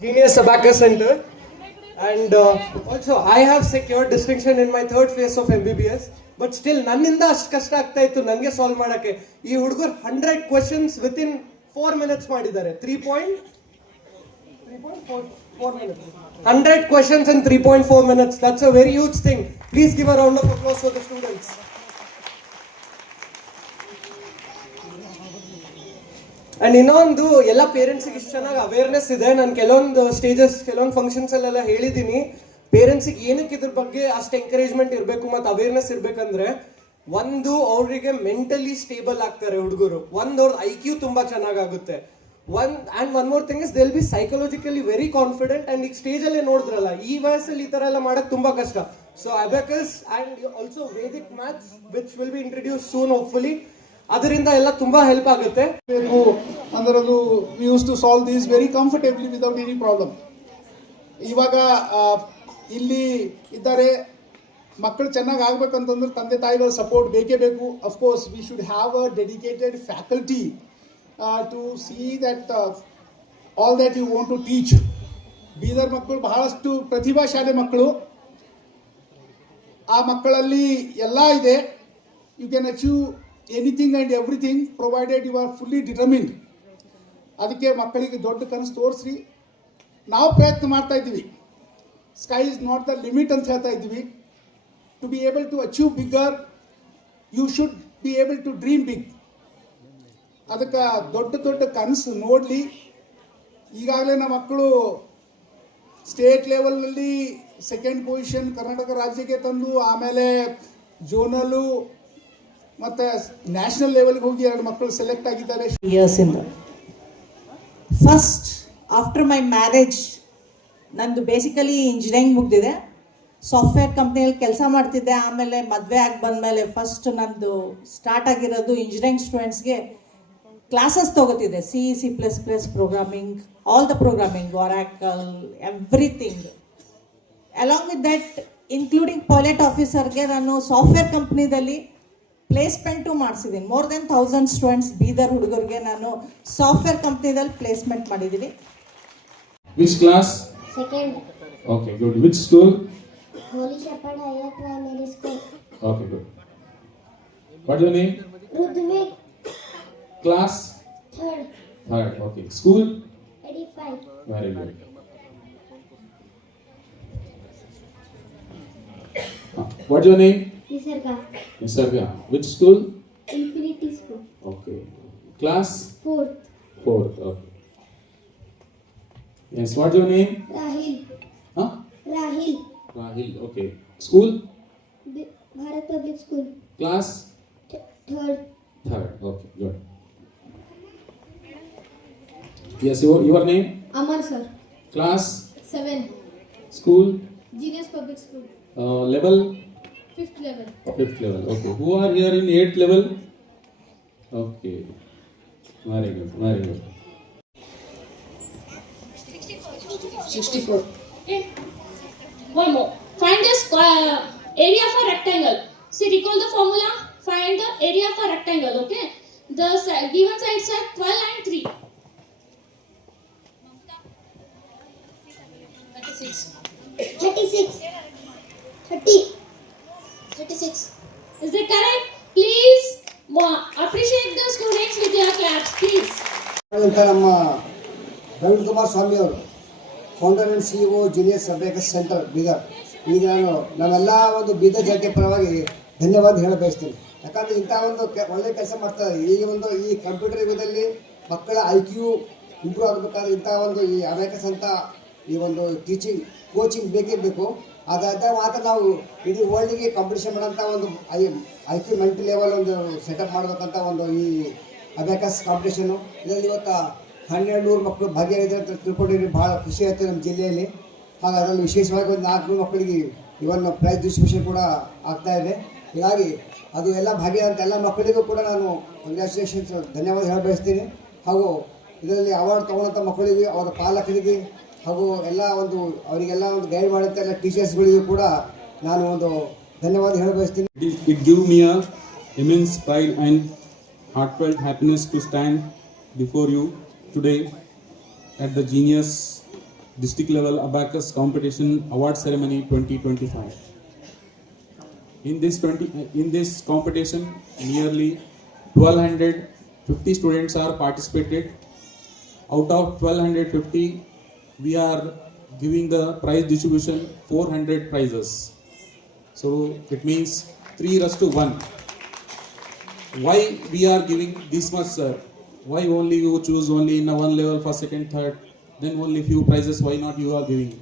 Genius Abacus Center, and also I have secured distinction in my third phase of MBBS. But still ನನ್ನಿಂದ ಅಷ್ಟು ಕಷ್ಟ ಆಗ್ತಾ ಇತ್ತು ನನಗೆ ಸಾಲ್ವ್ ಮಾಡಕ್ಕೆ. ಈ ಹುಡುಗರು 100 questions within 4 minutes ಮಾಡಿದ್ದಾರೆ. 3.4 minutes. 100 questions in 3.4 minutes. That's a very huge thing. Please give a round of applause for the students. And ಇನ್ನೊಂದು ಎಲ್ಲ ಪೇರೆಂಟ್ಸಿಗೆ ಇಷ್ಟು ಚೆನ್ನಾಗಿ ಅವೇರ್ನೆಸ್ ಇದೆ. ನಾನು ಕೆಲವೊಂದು ಸ್ಟೇಜಸ್ ಕೆಲವೊಂದು ಫಂಕ್ಷನ್ಸ್ ಅಲ್ಲೆಲ್ಲ ಹೇಳಿದ್ದೀನಿ, ಪೇರೆಂಟ್ಸಿಗೆ ಏನಕ್ಕೆ ಇದ್ರ ಬಗ್ಗೆ ಅಷ್ಟು ಎಂಕರೇಜ್ಮೆಂಟ್ ಇರಬೇಕು ಮತ್ತು ಅವೇರ್ನೆಸ್ ಇರಬೇಕಂದ್ರೆ, ಒಂದು ಅವರಿಗೆ ಮೆಂಟಲಿ ಸ್ಟೇಬಲ್ ಆಗ್ತಾರೆ ಹುಡುಗರು, ಒಂದು ಅವ್ರ IQ ತುಂಬ ಚೆನ್ನಾಗುತ್ತೆ, one more thing is they will be psychologically very confident. And ಈಗ ಸ್ಟೇಜಲ್ಲೇ ನೋಡಿದ್ರಲ್ಲ, ಈ ವಯಸ್ಸಲ್ಲಿ ಈ ಥರ ಎಲ್ಲ ಮಾಡೋದು ತುಂಬ ಕಷ್ಟ. So abacus and also Vedic maths which will be introduce soon hopefully, ಅದರಿಂದ ಎಲ್ಲ ತುಂಬಾ ಹೆಲ್ಪ್ ಆಗುತ್ತೆ. ಅಂದ್ರದು we use to solve these very comfortably without any problem. ಇವಾಗ ಇಲ್ಲಿ ಇದ್ದಾರೆ ಮಕ್ಕಳು ಚೆನ್ನಾಗಿ ಆಗ್ಬೇಕಂತಂದ್ರೆ ತಂದೆ ತಾಯಿಗಳ ಸಪೋರ್ಟ್ ಬೇಕೇ ಬೇಕು. Of course we should have a dedicated faculty to see that all that you want to teach. Bidar ಮಕ್ಕಳು ಬಹಳಷ್ಟು ಪ್ರತಿಭಾಶಾಲಿ ಮಕ್ಕಳು, ಆ ಮಕ್ಕಳಲ್ಲಿ ಎಲ್ಲ ಇದೆ. You can achieve anything and everything provided you are fully determined. ಅದಕ್ಕೆ ಮಕ್ಕಳಿಗೆ ದೊಡ್ಡ ಕನಸು ತೋರಿಸ್ರಿ. ನಾವು ಪ್ರಯತ್ನ ಮಾಡ್ತಾ ಇದ್ದೀವಿ. Sky is not the limit ಅಂತ ಹೇಳ್ತಾ ಇದ್ದೀವಿ. To be able to achieve bigger you should be able to dream big. ಅದಕ್ಕೆ ದೊಡ್ಡ ದೊಡ್ಡ ಕನಸು ನೋಡಲಿ. ಈಗಾಗಲೇ ನಮ್ಮ ಮಕ್ಕಳು ಸ್ಟೇಟ್ ಲೆವೆಲ್ನಲ್ಲಿ ಸೆಕೆಂಡ್ ಪೊಸಿಷನ್ ಕರ್ನಾಟಕ ರಾಜ್ಯಕ್ಕೆ ತಂದು, ಆಮೇಲೆ ಝೋನಲ್ಲು ಮತ್ತು ನ್ಯಾಷನಲ್ ಲೆವೆಲ್ಗೆ ಹೋಗಿ 2 ಮಕ್ಕಳು ಸೆಲೆಕ್ಟ್ ಆಗಿದ್ದಾರೆ. ಇಯರ್ಸಿಂದ ಫಸ್ಟ್ ಆಫ್ಟರ್ ಮೈ ಮ್ಯಾರೇಜ್ ನಂದು ಬೇಸಿಕಲಿ ಇಂಜಿನಿಯರಿಂಗ್ ಮುಗ್ದಿದೆ. ಸಾಫ್ಟ್ವೇರ್ ಕಂಪ್ನಿಯಲ್ಲಿ ಕೆಲಸ ಮಾಡ್ತಿದ್ದೆ. ಆಮೇಲೆ ಮದುವೆ ಆಗಿ ಬಂದಮೇಲೆ ಫಸ್ಟ್ ನಂದು ಸ್ಟಾರ್ಟ್ ಆಗಿರೋದು ಇಂಜಿನಿಯರಿಂಗ್ ಸ್ಟೂಡೆಂಟ್ಸ್ಗೆ ಕ್ಲಾಸಸ್ ತೊಗೋತಿದ್ದೆ. C++ programming, all the programming, Oracle, everything. Along with that including pilot ಆಫೀಸರ್ಗೆ ನಾನು ಸಾಫ್ಟ್ವೇರ್ ಕಂಪ್ನಿದಲ್ಲಿ ಪ್ಲೇಸ್ಮೆಂಟು ಮಾಡಿಸಿದ್ದೀನಿ. ಮೋರ್ ದೆನ್ 1000 ಸ್ಟೂಡೆಂಟ್ಸ್ ಬೀದರ್ ಹುಡುಗರಿಗೆ ನಾನು ಸಾಫ್ಟ್ವೇರ್ ಕಂಪ್ನಿದಲ್ಲಿ ಪ್ಲೇಸ್ಮೆಂಟ್ ಮಾಡಿದ್ದೀನಿ. Which class? Second. Okay, good. Which school? Holy Shepherd Higher Primary School. Okay, good. What's your name? Rudvik. Class? Third. Third. Okay. School? 85. Very good. What's your name? Nisarga. Nisarga. Which school? Infinity School. Okay. Class? Fourth. Fourth. Okay. Yes. What's your name? Rahil. Huh? Rahil. Rahil. Okay. School? Bharat Public School. Class? Third. Third. Okay. Good. Yes. Your name? Amar sir. Class? 7. School? Genius Public School. Level? 5th level. 5th level. Okay. Who are here in 8th level? Okay. Very good. Very good. 64. Okay. One more. Find the area of a rectangle. See, recall the formula. Find the area of a rectangle. Okay. The given sides are 12 and 3. 36. 36. 30. 36. Is it correct? Please appreciate the students with your claps, please. ನಮ್ಮ ರವೀಂದ್ರ ಕುಮಾರ್ ಸ್ವಾಮಿ ಅವರು founder and CEO genius abacus centre Bidar. ಈಗ ನಾವೆಲ್ಲ ಒಂದು ಬೀದರ್ ಜನತೆ ಪರವಾಗಿ ಧನ್ಯವಾದ ಹೇಳ ಬಯಸ್ತೀನಿ. ಯಾಕಂದರೆ ಇಂಥ ಒಂದು ಒಳ್ಳೆಯ ಕೆಲಸ ಮಾಡ್ತಾರೆ. ಈಗ ಒಂದು ಈ ಕಂಪ್ಯೂಟರ್ ಯುಗದಲ್ಲಿ ಮಕ್ಕಳ IQ ಇಂಪ್ರೂವ್ ಆಗಬೇಕಾದ್ರೆ ಇಂಥ ಒಂದು ಈ ಅಬಾಕಸ್ ಅಂತ ಈ ಒಂದು ಟೀಚಿಂಗ್ ಕೋಚಿಂಗ್ ಬೇಕೇ ಬೇಕು. ಅದಾದ ಮಾತ್ರ ನಾವು ಇಡೀ ವರ್ಲ್ಡಿಗೆ ಕಾಂಪಿಟೇಷನ್ ಮಾಡೋಂಥ ಒಂದು IQ ಮೆಂಟಲ್ ಲೆವೆಲ್ ಒಂದು ಸೆಟಪ್ ಮಾಡಬೇಕಂತ ಒಂದು ಈ ಅಬಾಕಸ್ ಕಾಂಪಿಟೇಷನು. ಇದರಲ್ಲಿ ಇವತ್ತು 1200 ಮಕ್ಕಳು ಭಾಗಿಯಾಗಿದ್ದಾರೆ ಅಂತ ತಿಳ್ಕೊಂಡಿರಿ. ಭಾಳ ಖುಷಿ ಆಯಿತು ನಮ್ಮ ಜಿಲ್ಲೆಯಲ್ಲಿ. ಹಾಗೆ ಅದರಲ್ಲಿ ವಿಶೇಷವಾಗಿ ಒಂದು 400 ಮಕ್ಕಳಿಗೆ ಇವನ್ ಪ್ರೈಸ್ ಡಿಸ್ಟ್ರಿಬ್ಯೂಷನ್ ಕೂಡ ಆಗ್ತಾಯಿದೆ. ಹೀಗಾಗಿ ಅದು ಎಲ್ಲ ಭಾಗಿಯಾದಂಥ ಎಲ್ಲ ಮಕ್ಕಳಿಗೂ ಕೂಡ ನಾನು ಕಂಗ್ರ್ಯಾಚುಲೇಷನ್ಸ್ ಧನ್ಯವಾದ ಹೇಳ ಬಯಸ್ತೀನಿ. ಹಾಗೂ ಇದರಲ್ಲಿ ಅವಾರ್ಡ್ ತೊಗೊಳ್ಳೋಂಥ ಮಕ್ಕಳಿಗೆ, ಅವರ ಪಾಲಕರಿಗೆ ಹಾಗೂ ಎಲ್ಲ ಒಂದು ಅವರಿಗೆಲ್ಲ ಒಂದು ಗೈಡ್ ಮಾಡುವಂಥ ಎಲ್ಲ ಟೀಚರ್ಸ್ಗಳಿಗೂ ಕೂಡ ನಾನು ಒಂದು ಧನ್ಯವಾದ ಹೇಳ ಬಯಸ್ತೀನಿ. It gives me a immense pride and heartfelt happiness to stand before you today at the Genius district level abacus competition award ceremony 2025. In this competition, nearly 1250 students are participated. Out of 1250, we are giving the prize distribution 400 prizes. So it means 3:1. Why we are giving this much, sir? Why only you choose only in a one level, first, second, third, then only few prizes? Why not you are giving?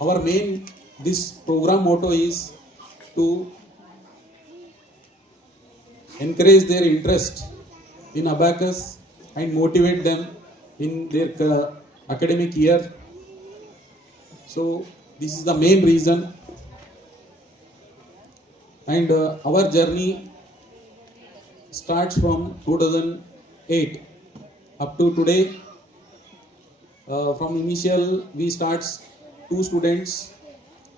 Our main, this program motto is to encourage their interest in abacus and motivate them in their academic year. So this is the main reason. And our journey starts from 2008 up to today. From initial we starts 2 students,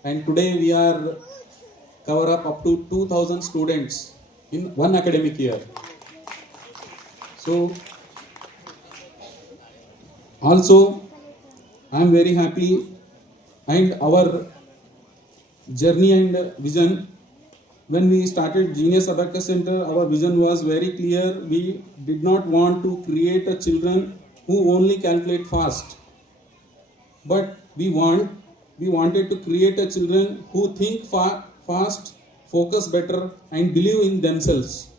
and today we are cover up to 2000 students in one academic year. So also I am very happy, and our journey and vision, when we started Genius Abacus Center, our vision was very clear. We did not want to create a children who only calculate fast, but we wanted to create a children who think fast, focus better, and believe in themselves.